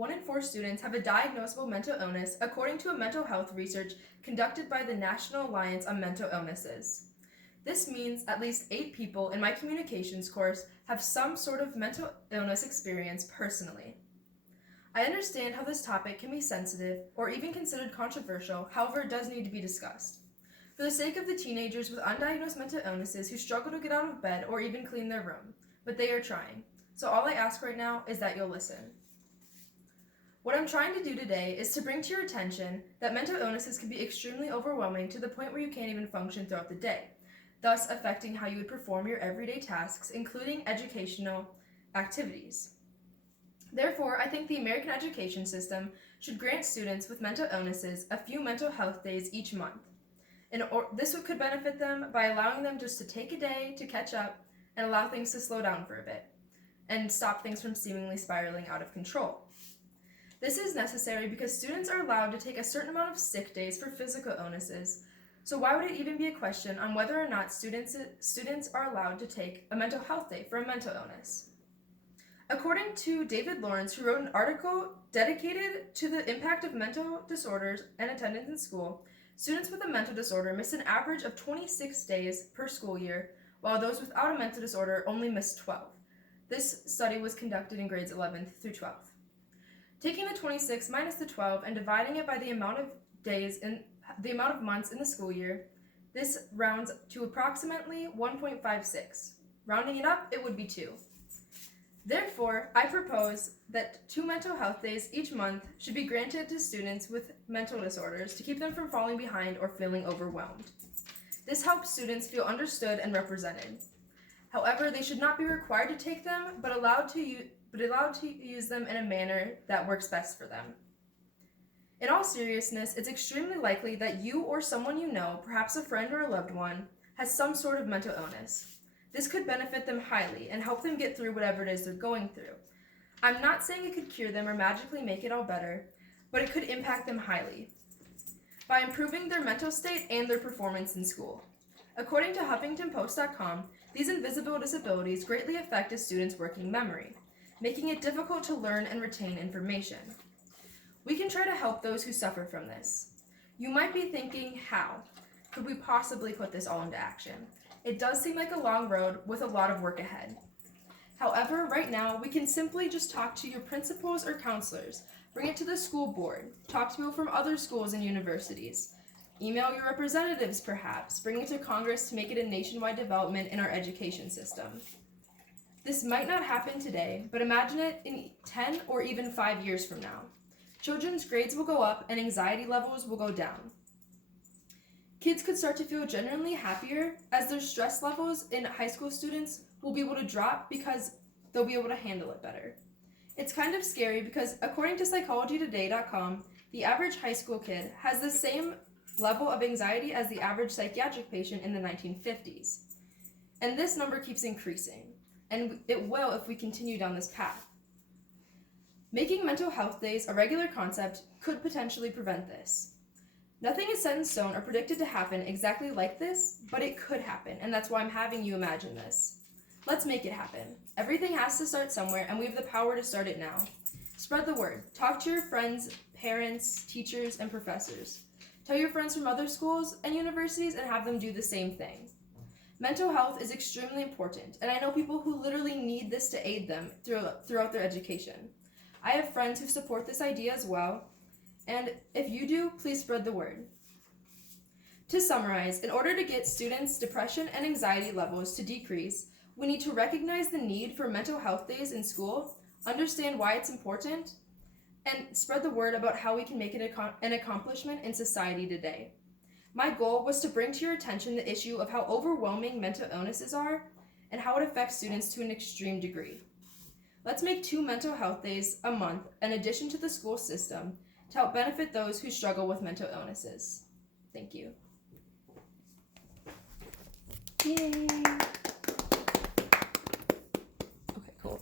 1 in 4 students have a diagnosable mental illness, according to a mental health research conducted by the National Alliance on Mental Illnesses. This means at least 8 people in my communications course have some sort of mental illness experience personally. I understand how this topic can be sensitive or even considered controversial, however, it does need to be discussed. For the sake of the teenagers with undiagnosed mental illnesses who struggle to get out of bed or even clean their room, but they are trying. So all I ask right now is that you'll listen. What I'm trying to do today is to bring to your attention that mental illnesses can be extremely overwhelming to the point where you can't even function throughout the day, thus affecting how you would perform your everyday tasks, including educational activities. Therefore, I think the American education system should grant students with mental illnesses a few mental health days each month. This could benefit them by allowing them just to take a day to catch up and allow things to slow down for a bit and stop things from seemingly spiraling out of control. This is necessary because students are allowed to take a certain amount of sick days for physical illnesses, so why would it even be a question on whether or not students are allowed to take a mental health day for a mental illness? According to David Lawrence, who wrote an article dedicated to the impact of mental disorders and attendance in school, students with a mental disorder miss an average of 26 days per school year, while those without a mental disorder only miss 12. This study was conducted in grades 11th through 12th. Taking the 26 minus the 12 and dividing it by the amount of days in the amount of months in the school year, this rounds to approximately 1.56. Rounding it up, it would be 2. Therefore, I propose that 2 mental health days each month should be granted to students with mental disorders to keep them from falling behind or feeling overwhelmed. This helps students feel understood and represented. However, they should not be required to take them, but allowed to use them in a manner that works best for them. In all seriousness, it's extremely likely that you or someone you know, perhaps a friend or a loved one, has some sort of mental illness. This could benefit them highly and help them get through whatever it is they're going through. I'm not saying it could cure them or magically make it all better, but it could impact them highly by improving their mental state and their performance in school. According to HuffingtonPost.com, these invisible disabilities greatly affect a student's working memory, making it difficult to learn and retain information. We can try to help those who suffer from this. You might be thinking, how could we possibly put this all into action? It does seem like a long road with a lot of work ahead. However, right now, we can simply just talk to your principals or counselors, bring it to the school board, talk to people from other schools and universities, email your representatives perhaps, bring it to Congress to make it a nationwide development in our education system. This might not happen today, but imagine it in 10 or even 5 years from now. Children's grades will go up and anxiety levels will go down. Kids could start to feel genuinely happier as their stress levels in high school students will be able to drop because they'll be able to handle it better. It's kind of scary because according to psychologytoday.com, the average high school kid has the same level of anxiety as the average psychiatric patient in the 1950s. And this number keeps increasing, and it will if we continue down this path. Making mental health days a regular concept could potentially prevent this. Nothing is set in stone or predicted to happen exactly like this, but it could happen, and that's why I'm having you imagine this. Let's make it happen. Everything has to start somewhere, and we have the power to start it now. Spread the word. Talk to your friends, parents, teachers, and professors. Tell your friends from other schools and universities and have them do the same thing. Mental health is extremely important, and I know people who literally need this to aid them throughout their education. I have friends who support this idea as well, and if you do, please spread the word. To summarize, in order to get students' depression and anxiety levels to decrease, we need to recognize the need for mental health days in school, understand why it's important, and spread the word about how we can make it an accomplishment in society today. My goal was to bring to your attention the issue of how overwhelming mental illnesses are and how it affects students to an extreme degree. Let's make 2 mental health days a month an addition to the school system to help benefit those who struggle with mental illnesses. Thank you. Yay! Okay, cool.